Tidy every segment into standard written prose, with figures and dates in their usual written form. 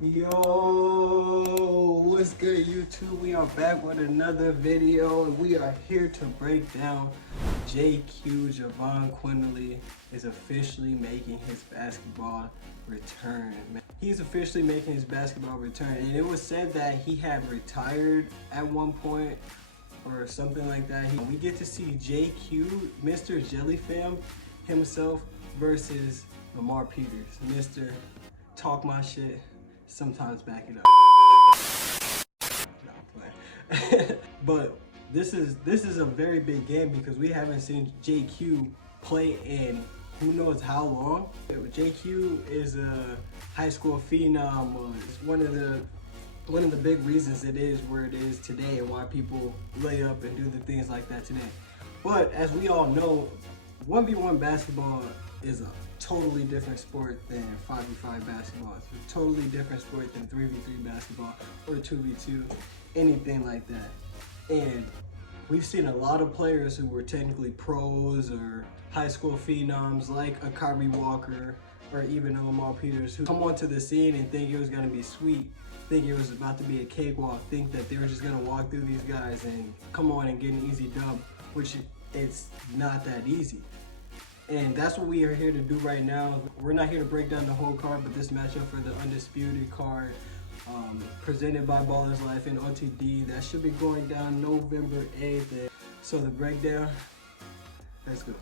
Yo, what's good YouTube? We are back with another video and we are here to break down JQ. Javon Quinerly is officially making his basketball return. He's officially making his basketball return, and it was said that he had retired at one point or something like that. We get to see JQ, Mr. Jellyfam himself, versus Lamar Peters, Mr. Talk My Shit, sometimes back it up. No, I'm playing. But this is a very big game because we haven't seen JQ play in who knows how long. JQ is a high school phenom. It's one of the big reasons it is where it is today and why people lay up and do the things like that today. But as we all know, 1v1 basketball is a totally different sport than 5v5 basketball. It's a totally different sport than 3v3 basketball or 2v2, anything like that. And we've seen a lot of players who were technically pros or high school phenoms like a Kyrie Walker or even a Lamar Peters who come onto the scene and think it was gonna be sweet, think it was about to be a cakewalk, think that they were just gonna walk through these guys and come on and get an easy dub, which it's not that easy. And that's what we are here to do right now. We're not here to break down the whole card, but this matchup for the undisputed card, presented by Ballers Life and OTD, that should be going down November 8th. So the breakdown, let's go.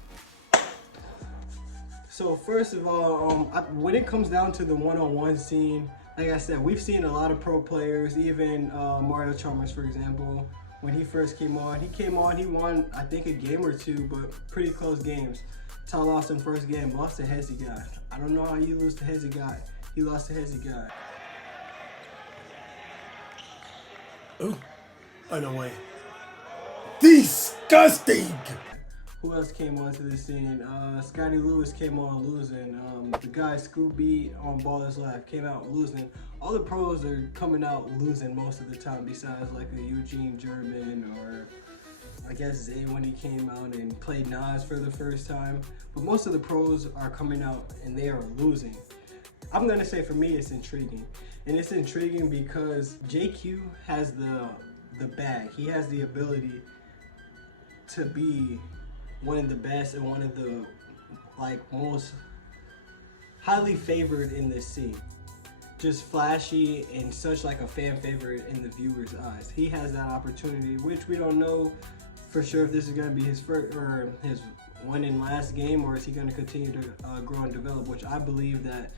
So first of all, when it comes down to the one-on-one scene, like I said, we've seen a lot of pro players, even Mario Chalmers, for example. When he first came on, he won, I think, a game or two, but pretty close games. Ty lost in first game, lost to Hezzy guy. I don't know how you lose to Hezzy guy. He lost to Hezzy guy. Oh, no way. Disgusting! Who else came onto the scene? Scotty Lewis came on losing. The guy Scooby on Ballers Life came out losing. All the pros are coming out losing most of the time, besides like a Eugene German or I guess Zay when he came out and played Nas for the first time. But most of the pros are coming out and they are losing. I'm gonna say for me it's intriguing. And it's intriguing because JQ has the bag. He has the ability to be one of the best and one of the most highly favored in this scene. Just flashy and such like a fan favorite in the viewer's eyes. He has that opportunity, which we don't know for sure if this is going to be his first or his one and last game, or is he going to continue to grow and develop, which I believe that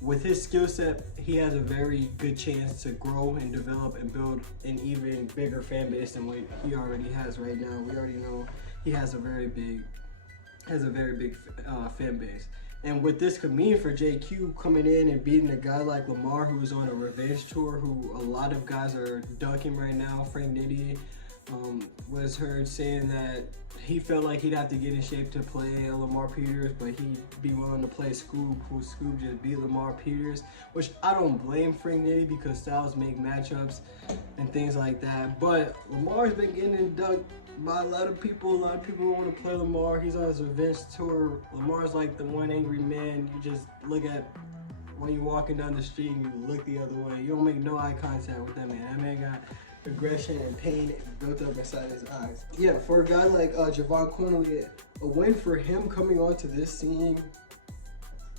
with his skill set, he has a very good chance to grow and develop and build an even bigger fan base than what he already has right now. We already know he has a very big fan base. And what this could mean for JQ coming in and beating a guy like Lamar, who's on a revenge tour, who a lot of guys are ducking right now. Frank Nitty was heard saying that he felt like he'd have to get in shape to play Lamar Peters, but he'd be willing to play Scoob, who Scoob just beat Lamar Peters, which I don't blame Frank Nitty because styles make matchups and things like that. But Lamar's been getting ducked by a lot of people. A lot of people want to play Lamar. He's on his revenge tour. Lamar's like the one angry man. You just look at when you're walking down the street and you look the other way. You don't make no eye contact with that man. That man got aggression and pain built up inside his eyes. Yeah, for a guy like Javon Quinerly, a win for him coming onto this scene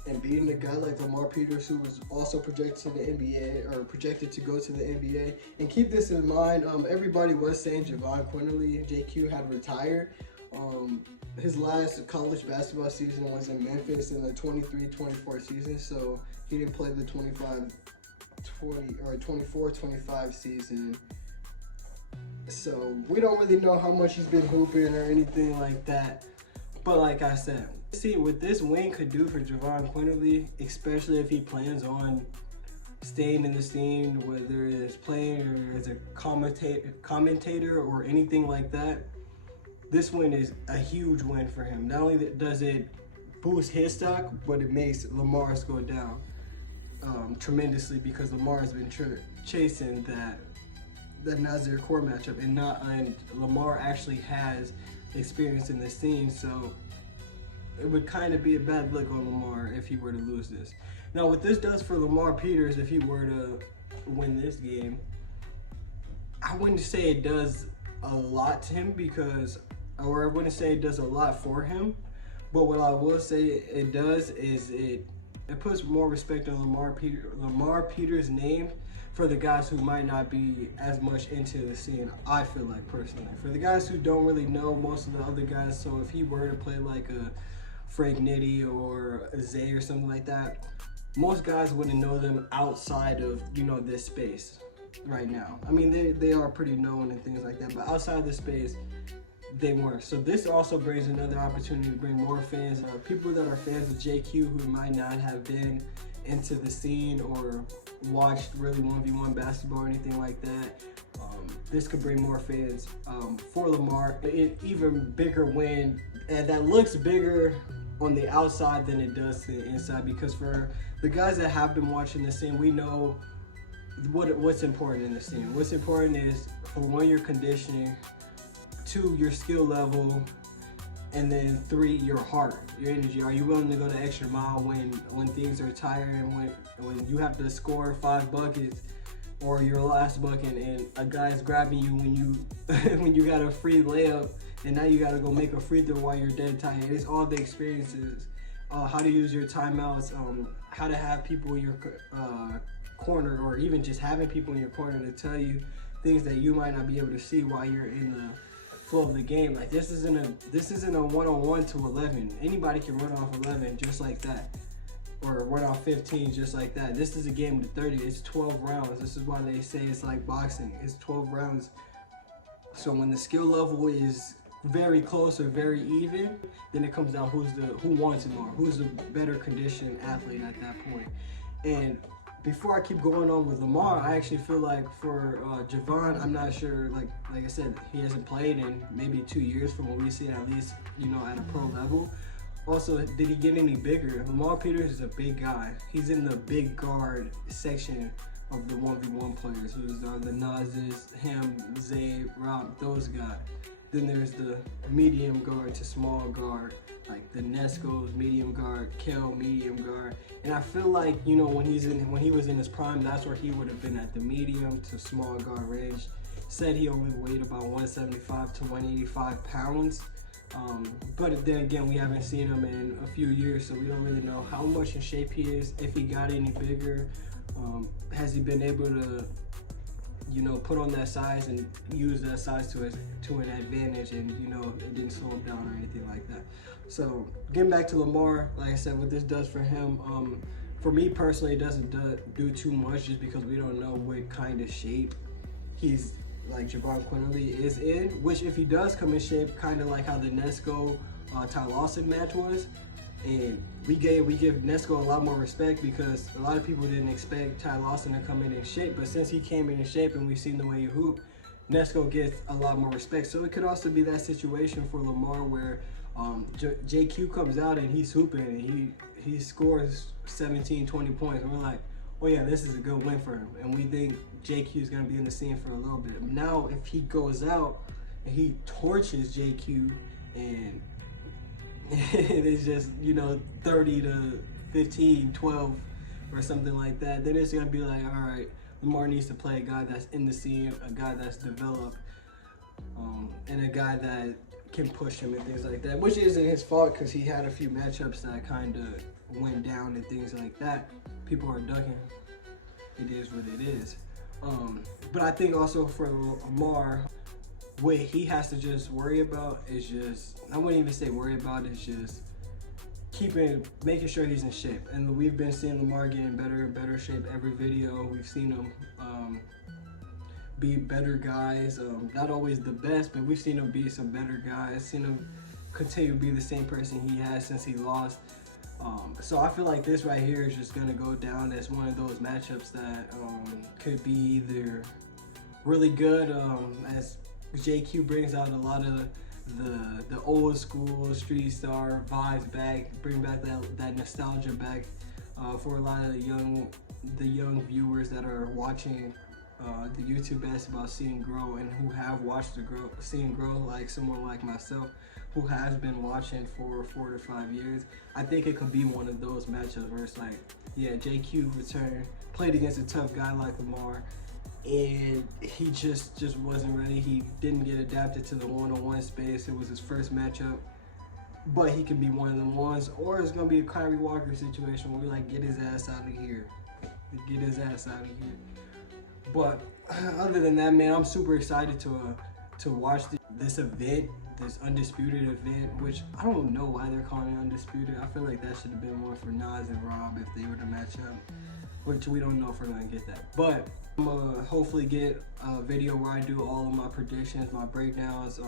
and beating a guy like Lamar Peters, who was also projected to the NBA or projected to go to the NBA. And keep this in mind, everybody was saying Javon Quinerly, JQ, had retired. His last college basketball season was in Memphis in the 23-24 season, so he didn't play the 24-25 season. So we don't really know how much he's been hooping or anything like that. But like I said, see what this win could do for Javon Quinerly, especially if he plans on staying in the scene, whether it's playing or as a commentator or anything like that. This win is a huge win for him. Not only does it boost his stock, but it makes Lamar's go down tremendously because Lamar has been chasing that Nasir core matchup, and Lamar actually has experience in this scene, so it would kind of be a bad look on Lamar if he were to lose this. Now, what this does for Lamar Peters, if he were to win this game, I wouldn't say it does a lot to him or I wouldn't say it does a lot for him, but what I will say it does is it puts more respect on Lamar Peters' name for the guys who might not be as much into the scene, I feel like personally. For the guys who don't really know most of the other guys, so if he were to play like a Frank Nitty or a Zay or something like that, most guys wouldn't know them outside of, this space right now. I mean, they are pretty known and things like that, but outside of this space, they weren't. So this also brings another opportunity to bring more fans, people that are fans of JQ who might not have been into the scene or watched really 1v1 basketball or anything like that. This could bring more fans for Lamar. An even bigger win, and that looks bigger on the outside than it does to the inside, because for the guys that have been watching the scene, we know what's important in the scene. What's important is, for one, your conditioning, two, your skill level, and then three, your heart, your energy. Are you willing to go the extra mile when things are tiring, when you have to score 5 buckets or your last bucket and a guy's grabbing you when you got a free layup and now you got to go make a free throw while you're dead tired. It's all the experiences, how to use your timeouts, how to have people in your corner, or even just having people in your corner to tell you things that you might not be able to see while you're in the flow of the game. Like, this isn't a 1-on-1 to 11. Anybody can run off 11 just like that, or run off 15 just like that. This is a game to 30. It's 12 rounds. This is why they say it's like boxing. It's 12 rounds. So when the skill level is very close or very even, then it comes down who wants it more, who's the better conditioned athlete at that point. And before I keep going on with Lamar, I actually feel like for Javon, I'm not sure, like I said, he hasn't played in maybe 2 years from what we see, at least, at a pro level. Also, did he get any bigger? Lamar Peters is a big guy. He's in the big guard section of the 1v1 players, who's the Nazes, him, Zay, Rob, those guys. Then there's the medium guard to small guard, like the Nesco's medium guard, Kel medium guard. And I feel like, when he was in his prime, that's where he would have been, at the medium to small guard range. Said he only weighed about 175 to 185 pounds. But then again, we haven't seen him in a few years, so we don't really know how much in shape he is, if he got any bigger. Has he been able to, put on that size and use that size to an advantage, and it didn't slow him down or anything like that. So getting back to Lamar, like I said, what this does for him, for me personally, it doesn't do too much, just because we don't know what kind of shape he's, like Javon Quinerly, is in. Which, if he does come in shape, kind of like how the Nesco Ty Lawson match was, and we give Nesco a lot more respect, because a lot of people didn't expect Ty Lawson to come in shape, but since he came in shape and we've seen the way he hoop, Nesco gets a lot more respect. So it could also be that situation for Lamar where JQ comes out and he's hooping and he scores 17, 20 points, and we're like, oh yeah, this is a good win for him, and we think JQ is going to be in the scene for a little bit. Now, if he goes out and he torches JQ and it's just, 30 to 15, 12 or something like that, then it's going to be like, all right, Lamar needs to play a guy that's in the scene, a guy that's developed, and a guy that can push him and things like that, which isn't his fault, because he had a few matchups that kind of went down and things like that. People are ducking. It is what it is. But I think also for Lamar, what he has to just worry about is just, I wouldn't even say worry about, it's just making sure he's in shape. And we've been seeing Lamar getting better and better shape every video. We've seen him be better guys, not always the best, but we've seen him be some better guys, seen him continue to be the same person he has since he lost. So I feel like this right here is just going to go down as one of those matchups that could be either really good, as JQ brings out a lot of the old school street star vibes back, bring back that nostalgia back for a lot of the young viewers that are watching the YouTube basketball scene grow, and who have watched the scene grow, like someone like myself who has been watching for 4 to 5 years. I think it could be one of those matchups where it's like, yeah, JQ returned, played against a tough guy like Lamar, and he just wasn't ready. He didn't get adapted to the one-on-one space. It was his first matchup, but he can be one of them ones. Or it's gonna be a Kyrie Walker situation where we like, get his ass out of here, get his ass out of here. But other than that, man, I'm super excited to watch this event, this Undisputed event, which I don't know why they're calling it Undisputed. I feel like that should have been more for Nas and Rob if they were to match up, which we don't know if we're gonna get that. But I'm gonna hopefully get a video where I do all of my predictions, my breakdowns,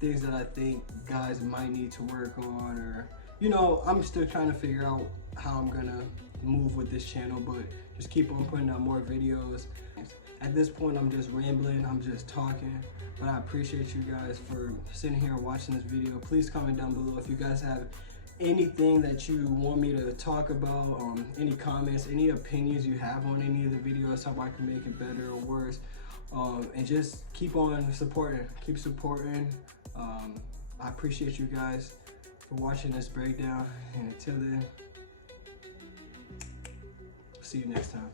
things that I think guys might need to work on, or, you know, I'm still trying to figure out how I'm gonna move with this channel, but just keep on putting out more videos. At this point, I'm just rambling, I'm just talking, but I appreciate you guys for sitting here and watching this video. Please comment down below if you guys have anything that you want me to talk about, any comments, any opinions you have on any of the videos, how I can make it better or worse, and just keep on supporting, keep supporting. I appreciate you guys for watching this breakdown, and until then, see you next time.